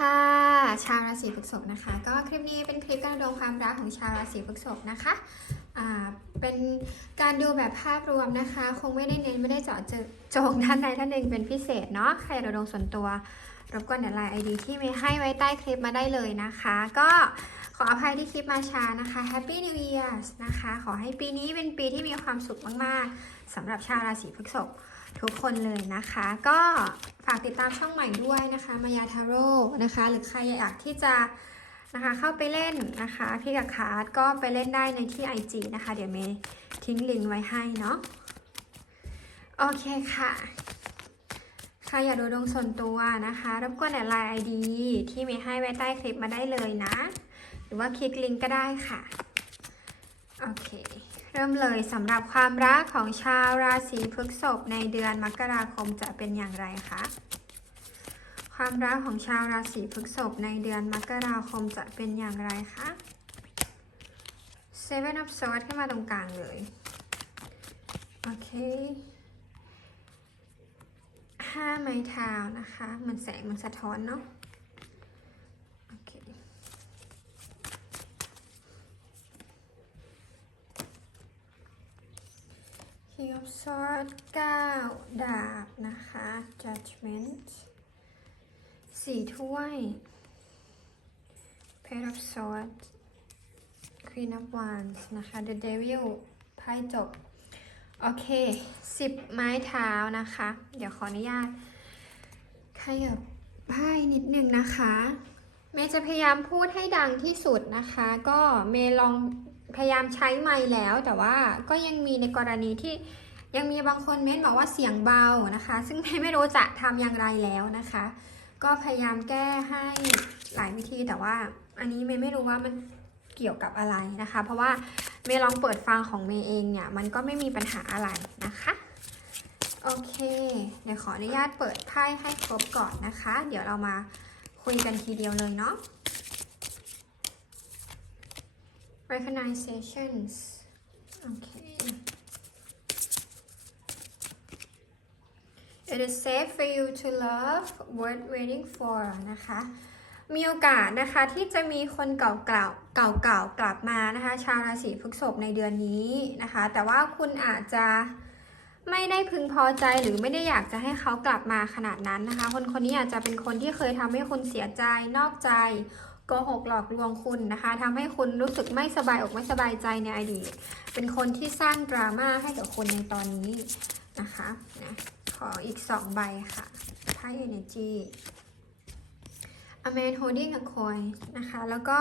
ค่ะ ชาวราศีพฤษภนะคะ ก็คลิปนี้เป็นคลิปการดูความรักของชาวราศีพฤษภนะคะอ่าเป็นการดูแบบภาพรวมนะคะ คงไม่ได้เน้นไม่ได้เจาะจงท่านใดท่านหนึ่งเป็นพิเศษเนาะใครดูดวงส่วนตัวรบกวนเดี๋ยวไลน์ไอดีที่มีให้ไว้ใต้คลิปมาได้เลยนะคะ ก็ขออภัยที่คลิปมาช้านะคะ Happy New Year นะคะ ขอให้ปีนี้เป็นปีที่มีความสุขมากๆสำหรับชาวราศีพฤษภ ทุกคนเลยนะคะ ก็ฝากติดตามช่องใหม่ด้วยนะคะมายาทาโร่นะคะ หรือใครอยากที่จะนะคะเข้าไปเล่นนะคะพี่กับคาร์ดก็ไปเล่นได้ในที่ IG นะคะ เดี๋ยวเมย์ทิ้งลิงก์ไว้ให้เนาะโอเคค่ะใครอยากดูดวงส่วนตัวนะคะรบกวนแอดไลน์ ID ที่เมย์ให้ไว้ใต้คลิปมาได้เลยนะ หรือว่าคลิกลิงก์ก็ได้ค่ะ โอเค เริ่มเลยสำหรับความรักของชาวราศีพฤษภในเดือนมกราคมจะเป็นอย่างไรคะความรักของชาวราศีพฤษภในเดือนมกราคมจะเป็นอย่างไรคะ Seven of Swords ขึ้นมาตรงกลางเลย โอเคห้าไม้เท้านะคะเหมือนแสงมันสะท้อนเนาะ โอเค King of Swords 9ดาบนะคะ Judgment สี่ถ้วย Page of Swords Queen of Wands นะคะ The Devil ไพ่จบ โอเคสิบไม้เท้านะคะ เดี๋ยวขออนุญาตขยับไพ่นิดนึงนะคะเมย์จะพยายามพูดให้ดังที่สุดนะคะ ก็เมย์ลองพยายามใช้ไมค์แล้ว แต่ว่าก็ยังมีในกรณีที่ ยังมีบางคนเม้นบอกว่าเสียงเบานะคะ ซึ่งเมย์ไม่รู้จะทำอย่างไรแล้วนะคะ ก็พยายามแก้ให้หลายวิธีแต่ว่า อันนี้เมย์ไม่รู้ว่ามันเกี่ยวกับอะไรนะคะ เพราะว่าเมย์ลองเปิดฟังของเมย์เองเนี่ย มันก็ไม่มีปัญหาอะไรนะคะโอเค เดี๋ยวขออนุญาตเปิดไพ่ให้ครบก่อนนะคะ เดี๋ยวเรามาคุยกันทีเดียวเลยเนาะ recognizations โอเค It is safe for you to love worth waiting for นะคะ มีโอกาสนะคะที่จะมีคนเก่าเก่าเก่าเก่าๆกลับมานะคะ ชาวราศีพฤษภในเดือนนี้นะคะ แต่ว่าคุณอาจจะไม่ได้พึงพอใจหรือไม่ได้อยากจะให้เขากลับมาขนาดนั้นนะคะ คนคนนี้อาจจะเป็นคนที่เคยทำให้คุณเสียใจนอกใจโกหกหลอกลวงคุณนะคะทำให้คุณรู้สึกไม่สบายอกไม่สบายใจในอดีตเป็นคนที่สร้างดราม่าให้กับคนในตอนนี้นะคะนะ ออีกสองใบค่ะไพ่ energy A man holding a coin นะคะ แล้วก็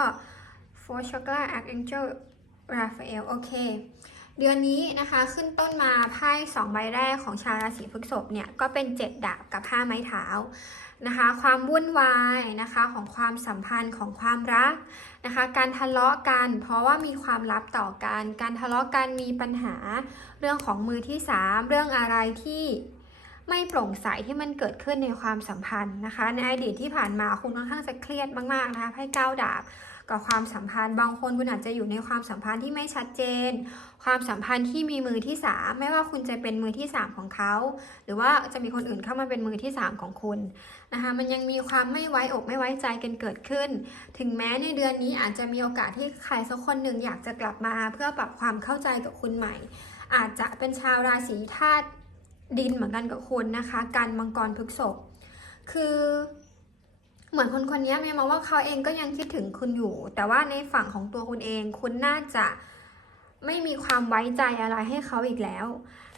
Four Chakra Archangel Raphael โอเค เดือนนี้นะคะขึ้นต้นมาไพ่สองใบแรกของชาวราศีพฤษภเนี่ย ก็เป็น7ดาบกับ5ไม้เท้านะคะ ความวุ่นวายนะคะของความสัมพันธ์ของความรักนะคะ การทะเลาะกัน เพราะว่ามีความลับต่อกัน การทะเลาะกันมีปัญหาเรื่องของมือที่ 3 เรื่องอะไรที่ ไม่โปร่งใสที่มันเกิดขึ้นในความสัมพันธ์นะคะ ในอดีตที่ผ่านมาคุณค่อนข้างจะเครียดมากๆนะคะไพ่ก้าวดาบกับความสัมพันธ์ บางคนคุณอาจจะอยู่ในความสัมพันธ์ที่ไม่ชัดเจน ความสัมพันธ์ที่มีมือที่ 3 ไม่ว่าคุณจะเป็นมือที่ 3 ของเขา หรือว่าจะมีคนอื่นเข้ามาเป็นมือที่ 3 ของคุณนะคะมันยังมีความไม่ไว้อกไม่ไว้ใจกันเกิดขึ้น ถึงแม้ในเดือนนี้อาจจะมีโอกาสที่ใครสักคนหนึ่งอยากจะกลับมา เพื่อปรับความเข้าใจกับคุณใหม่ อาจจะเป็นชาวราศีธาตุ ดินเหมือนกันกับคุณนะคะการมังกรพฤกษบคือเหมือนคนคนนี้เมย์มองว่าเขาเองก็ยังคิดถึงคุณอยู่ แต่ว่าในฝั่งของตัวคุณเอง คุณน่าจะไม่มีความไว้ใจอะไรให้เขาอีกแล้ว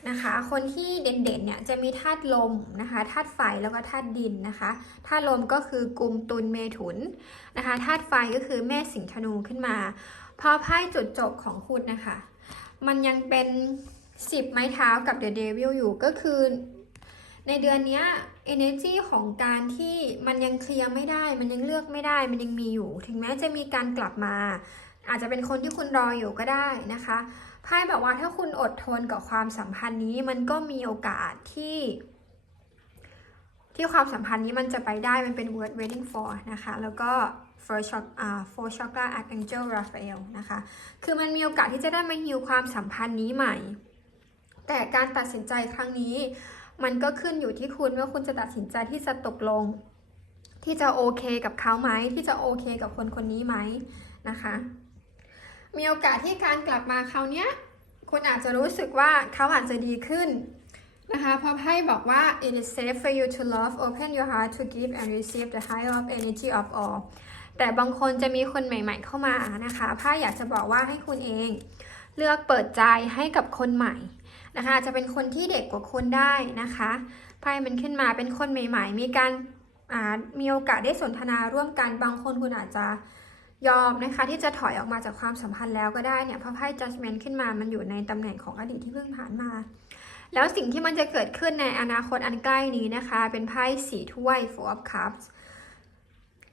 นะคะ คนที่เด่นๆเนี่ยจะมีธาตุลมนะคะธาตุไฟแล้วก็ธาตุดินนะคะธาตุลมก็คือกุมตุลเมถุนนะคะธาตุไฟก็คือแม่สิงห์ธนูขึ้นมา พอไพ่จุดจบของคุณนะคะ มันยังเป็น สิบไม้เท้ากับ The Devil อยู่ก็คือ ในเดือนนี้ energy ของการที่มันยังเคลียร์ไม่ได้ มันยังเลือกไม่ได้ มันยังมีอยู่ ถึงแม้จะมีการกลับมา อาจจะเป็นคนที่คุณรออยู่ก็ได้นะคะไพ่บอกว่าถ้าคุณอดทนกับความสัมพันธ์นี้ มันก็มีโอกาสที่ ที่ความสัมพันธ์นี้มันจะไปได้มันเป็น word waiting for นะคะ แล้วก็ first shock อ่า four chakra archangel Raphael นะคะ คือมันมีโอกาสที่จะได้มาฮิวความสัมพันธ์นี้ใหม่ แต่การตัดสินใจครั้งนี้ มันก็ขึ้นอยู่ที่คุณว่าคุณจะตัดสินใจที่จะตกลง ที่จะโอเคกับเขาไหม ที่จะโอเคกับคนคนนี้ไหมนะคะ มีโอกาสที่การกลับมาคราวนี้คุณอาจจะรู้สึกว่าเขาอาจจะดีขึ้นนะคะเพราะไพ่บอกว่า it is safe for you to love open your heart to give and receive the high of energy of all แต่บางคนจะมีคนใหม่ ๆ เข้ามานะคะไพ่อยากจะบอกว่าให้คุณเอง เลือกเปิดใจให้กับคนใหม่ นะคะจะเป็นคนที่เด็กกว่าคุณได้นะคะไพ่มันขึ้นมาเป็นคนใหม่ ๆ มีการมีโอกาสได้สนทนาร่วมกันบางคนคุณอาจจะยอมนะคะที่จะถอยออกมาจากความสัมพันธ์แล้วก็ได้เนี่ยเพราะไพ่ judgment ขึ้นมามันอยู่ในตำแหน่งของอดีตที่เพิ่งผ่านมา แล้วสิ่งที่มันจะเกิดขึ้นในอนาคตอันใกล้นี้นะคะ เป็นไพ่สีถ้วย four of cups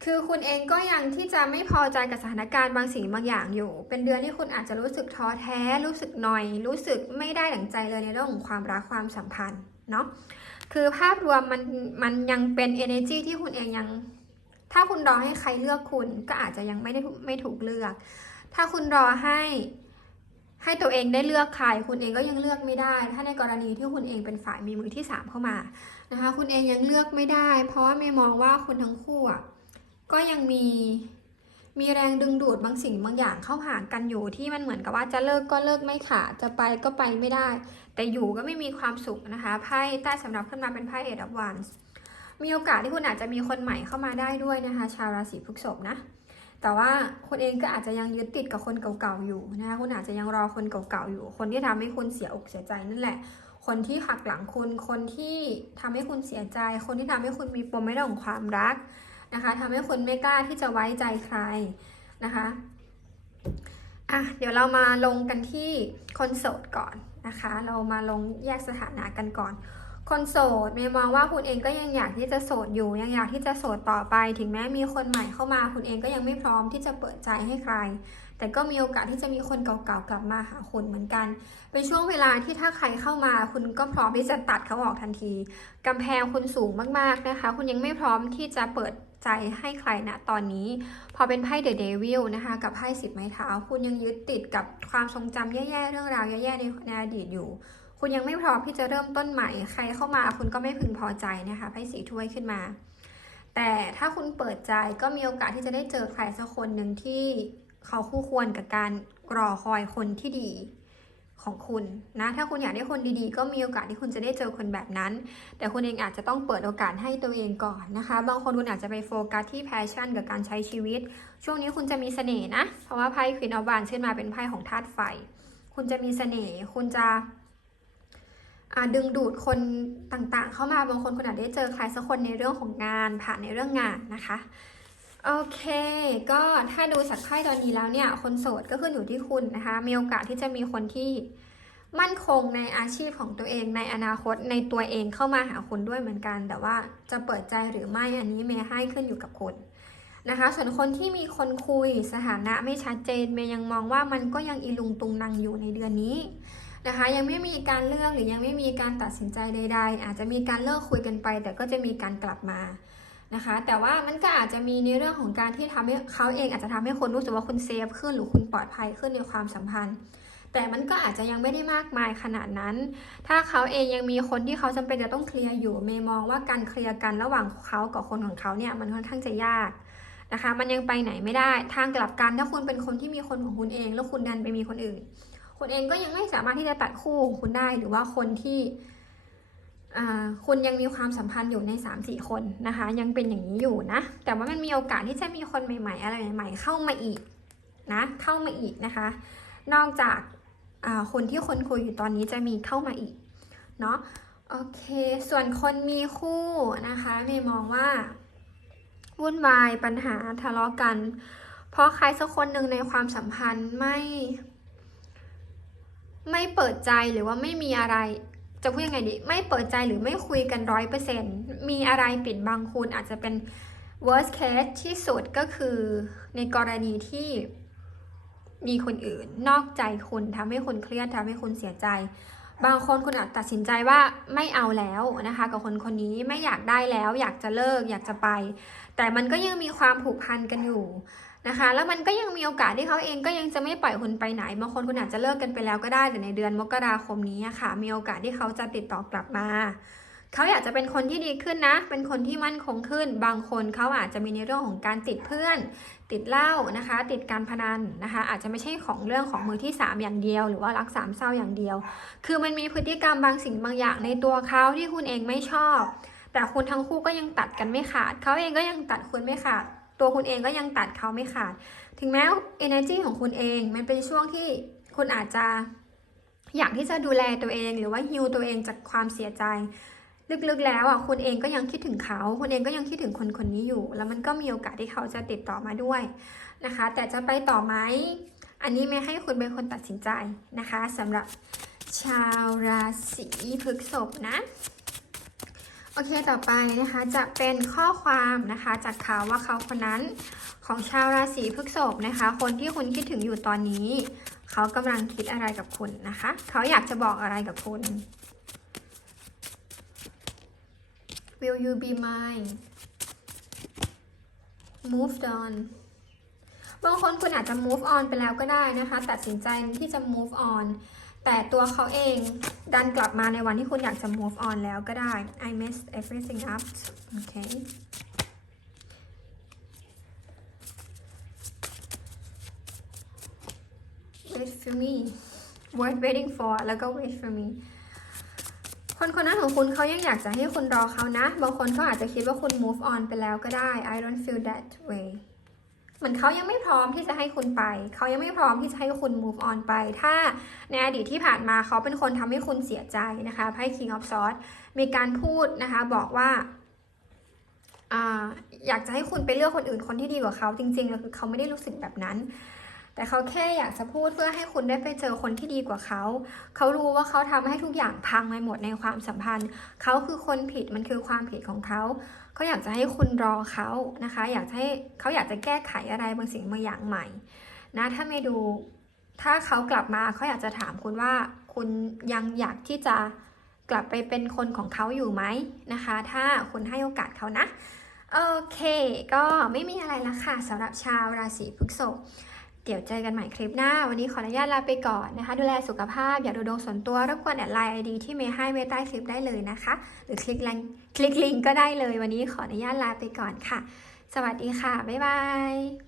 คือคุณเองก็ยังที่จะไม่พอใจกับสถานการณ์บางสิ่งบางอย่างอยู่ เป็นเดือนที่คุณอาจจะรู้สึกท้อแท้ รู้สึกหน่อย รู้สึกไม่ได้ดั่งใจเลยในเรื่องของความรักความสัมพันธ์เนาะ คือภาพรวมมันมันยังเป็น energy ที่คุณเองยัง ถ้าคุณรอให้ใครเลือกคุณก็อาจจะยังไม่ได้ไม่ถูกเลือก ถ้าคุณรอให้ให้ตัวเองได้เลือกใครคุณเองก็ยังเลือกไม่ได้ ถ้าในกรณีที่คุณเองเป็นฝ่ายมีมือที่สามเข้ามานะคะ คุณเองยังเลือกไม่ได้ เพราะไม่มองว่าคุณทั้งคู่อะ ก็ยังมีมีแรงดึงดูดบางสิ่งบางอย่างเข้าหากันอยู่ที่มันเหมือนกับว่าจะเลิกก็เลิกไม่ขาดจะไปก็ไปไม่ได้ แต่อยู่ก็ไม่มีความสุขนะคะไพ่ใต้สำรับขึ้นมาเป็นไพ่เอ็ดอวันส์มีโอกาสที่คุณอาจจะมีคนใหม่เข้ามาได้ด้วยนะคะ ชาวราศีพฤษภนะ แต่ว่าคุณเองก็อาจจะยังยึดติดกับคนเก่าๆอยู่นะคะคุณอาจจะยังรอคนเก่าๆอยู่ คนที่ทำให้คุณเสียอกเสียใจนั่นแหละ คนที่หักหลังคุณคนที่ทำให้คุณเสียใจ คนที่ทำให้คุณมีปมในเรื่องของความรัก นะคะทำให้คุณไม่กล้าที่จะไว้ใจใครนะคะอะเดี๋ยวเรามาลงกันที่คนโสดก่อนนะคะ เรามาลงแยกสถานะกันก่อน คนโสดเมย์มองว่าคุณเองก็ยังอยากที่จะโสดอยู่ ยังอยากที่จะโสดต่อไป ถึงแม้มีคนใหม่เข้ามา คุณเองก็ยังไม่พร้อมที่จะเปิดใจให้ใคร แต่ก็มีโอกาสที่จะมีคนเก่าๆกลับมาหาคุณเหมือนกัน เป็นช่วงเวลาที่ถ้าใครเข้ามา คุณก็พร้อมที่จะตัดเขาออกทันทีกำแพงคุณสูงมากๆนะคะ คุณยังไม่พร้อมที่จะเปิดใจให้ใครนะตอนนี้ พอเป็นไพ่เดอะเดวิลนะคะ กับไพ่สิบไม้เท้า คุณยังยึดติดกับความทรงจำแย่ๆเรื่องราวแย่ๆในในอดีตอยู่ คุณยังไม่พร้อมที่จะเริ่มต้นใหม่ ใครเข้ามาคุณก็ไม่พึงพอใจนะคะไพ่สีถ้วยขึ้นมา แต่ถ้าคุณเปิดใจก็มีโอกาสที่จะได้เจอใครสักคนหนึ่งที่เขาคู่ควรกับการรอคอยคนที่ดีของคุณนะถ้าคุณอยากได้คนดีๆ ก็มีโอกาสที่คุณจะได้เจอคนแบบนั้น แต่คุณเองอาจจะต้องเปิดโอกาสให้ตัวเองก่อนนะคะ บางคนคุณอาจจะไปโฟกัสที่แพชชั่นกับการใช้ชีวิต ช่วงนี้คุณจะมีเสน่ห์นะ เพราะว่าไพ่ควีนออฟบานขึ้นมาเป็นไพ่ของธาตุไฟ คุณจะมีเสน่ห์คุณจะ ดึงดูดคนต่างๆ เข้ามาบางคนคุณอาจได้เจอใครสักคนในเรื่องของงานผ่านในเรื่องงานนะคะโอเค ก็ถ้าดูสักไพ่ตอนนี้แล้วเนี่ยคนโสดก็ขึ้นอยู่ที่คุณนะคะ มีโอกาสที่จะมีคนที่มั่นคงในอาชีพของตัวเองในอนาคตในตัวเองเข้ามาหาคุณด้วยเหมือนกัน แต่ว่าจะเปิดใจหรือไม่อันนี้เมย์ให้ขึ้นอยู่กับคุณนะคะ ส่วนคนที่มีคนคุยสถานะไม่ชัดเจนเมย์ยังมองว่ามันก็ยังอีลุงตุงนางอยู่ในเดือนนี้ นะคะ ยังไม่มีการเลือกหรือยังไม่มีการตัดสินใจใด ๆ อาจจะมีการเลิกคุยกันไป แต่ก็จะมีการกลับมานะคะ แต่ว่ามันก็อาจจะมีในเรื่องของการที่ทำให้เขาเองอาจจะทำให้คนรู้สึกว่าคุณเซฟขึ้นหรือคุณปลอดภัยขึ้นในความสัมพันธ์ แต่มันก็อาจจะยังไม่ได้มากมายขนาดนั้น ถ้าเขาเองยังมีคนที่เขาจำเป็นจะต้องเคลียร์อยู่เมย์มองว่าการเคลียร์กันระหว่างเขากับคนของเขาเนี่ยมันค่อนข้างจะยากนะคะ มันยังไปไหนไม่ได้ ทางกลับกันถ้าคุณเป็นคนที่มีคนของคุณเอง แล้วคุณดันไปมีคนอื่น คุณเองก็ยังไม่สามารถที่จะตัดคู่ของคุณได้ หรือว่าคนที่คุณยังมีความสัมพันธ์อยู่ใน 3-4 คนนะคะ ยังเป็นอย่างนี้อยู่นะ แต่ว่ามันมีโอกาสที่จะมีคนใหม่ ๆ อะไรใหม่ๆ เข้ามาอีกนะเข้ามาอีกนะคะ นอกจากคนที่คนคุยอยู่ตอนนี้จะมีเข้ามาอีกเนาะโอเค ส่วนคนมีคู่นะคะเมย์มองว่าวุ่นวายปัญหาทะเลาะกัน เพราะใครสักคนหนึ่งในความสัมพันธ์ไม่ ไม่เปิดใจหรือว่าไม่มีอะไร จะพูดยังไงดี ไม่เปิดใจหรือไม่คุยกันร้อยเปอร์เซ็นมีอะไรปิดบังคุณอาจจะเป็น worst case ที่สุดก็คือ ในกรณีที่มีคนอื่น นอกใจคุณทำให้คุณเครียดทำให้คุณเสียใจ บางคนคุณอาจตัดสินใจว่าไม่เอาแล้วนะคะ กับคนคนนี้ไม่อยากได้แล้ว อยากจะเลิกอยากจะไป แต่มันก็ยังมีความผูกพันกันอยู่นะคะ แล้วมันก็ยังมีโอกาสที่เขาเองก็ยังจะไม่ปล่อยคุณไปไหนบางคนคุณอาจจะเลิกกันไปแล้วก็ได้แต่ในเดือนมกราคมนี้ค่ะ มีโอกาสที่เขาจะติดต่อกลับมา เขาอยากจะเป็นคนที่ดีขึ้นนะ เป็นคนที่มั่นคงขึ้น บางคนเขาอาจจะมีในเรื่องของการติดเพื่อน ติดเหล้านะคะ ติดการพนันนะคะ อาจจะไม่ใช่ของเรื่องของมือที่ 3 อย่างเดียว หรือว่ารักสามเศร้าอย่างเดียว คือมันมีพฤติกรรมบางสิ่งบางอย่างในตัวเขาที่คุณเองไม่ชอบ แต่คุณทั้งคู่ก็ยังตัดกันไม่ขาด เขาเองก็ยังตัดคุณไม่ขาด ตัวคุณเองก็ยังตัดเขาไม่ขาด ถึงแม้ energy ของคุณเอง มันเป็นช่วงที่คุณอาจจะอยากที่จะดูแลตัวเองหรือว่าฮิวตัวเองจากความเสียใจ ลึกๆแล้วอะคุณเองก็ยังคิดถึงเขา คุณเองก็ยังคิดถึงคนคนนี้อยู่ แล้วมันก็มีโอกาสที่เขาจะติดต่อมาด้วยนะคะ แต่จะไปต่อไหมอันนี้ไม่ให้คุณเป็นคนตัดสินใจนะคะสำหรับชาวราศีพฤษภนะโอเคต่อไปนะคะจะเป็นข้อความนะคะจากเขาว่าเขาคนนั้นของชาวราศีพฤษภนะคะ คนที่คุณคิดถึงอยู่ตอนนี้ เขากำลังคิดอะไรกับคุณนะคะ เขาอยากจะบอกอะไรกับคุณ Will you be mine moved on บางคนคุณอาจจะ move on ไปแล้วก็ได้นะคะ ตัดสินใจที่จะ move on แต่ตัวเขาเองดันกลับมาในวันที่คุณอยากจะ move on แล้วก็ได้ I messed everything up okay wait for me worth waiting for แล้วก็ wait for me คนคนนั้นของคุณเขายังอยากจะให้คุณรอเขานะ บางคนเขาอาจจะคิดว่าคุณ move on ไปแล้วก็ได้ I don't feel that way เหมือนเขายังไม่พร้อมที่จะให้คุณไป เขายังไม่พร้อมที่จะให้คุณ move on ไป ถ้าในอดีตที่ผ่านมาเขาเป็นคนทำให้คุณเสียใจนะคะ ไพ่ King of Swords มีการพูดนะคะ บอกว่าอ่าอยากจะให้คุณไปเลือกคนอื่นคนที่ดีกว่าเขาจริงๆแล้วคือเขาไม่ได้รู้สึกแบบนั้น แต่เขาแค่อยากจะพูดเพื่อให้คุณได้ไปเจอคนที่ดีกว่าเขา เขารู้ว่าเขาทำให้ทุกอย่างพังไปหมดในความสัมพันธ์ เขาคือคนผิดมันคือความผิดของเขา เขาอยากจะให้คุณรอเขานะคะ อยากให้เขาอยากจะแก้ไขอะไรบางสิ่งบางอย่างใหม่ นะถ้าไม่ดู ถ้าเขากลับมาเขาอยากจะถามคุณว่า คุณยังอยากที่จะกลับไปเป็นคนของเขาอยู่ไหมนะคะ ถ้าคุณให้โอกาสเขานะ โอเค ก็ไม่มีอะไรละค่ะสำหรับชาวราศีพฤษภ เดี๋ยวเจอกันใหม่คลิปหน้า วันนี้ขออนุญาตลาไปก่อนนะคะ ดูแลสุขภาพ อย่าดูดวงส่วนตัว รบกวนแอดไลน์ไอดีที่เมย์ให้ไว้ใต้คลิปได้เลยนะคะ หรือคลิกลิงคลิกลิงก์ก็ได้เลย วันนี้ขออนุญาตลาไปก่อนค่ะ สวัสดีค่ะ บ๊ายบาย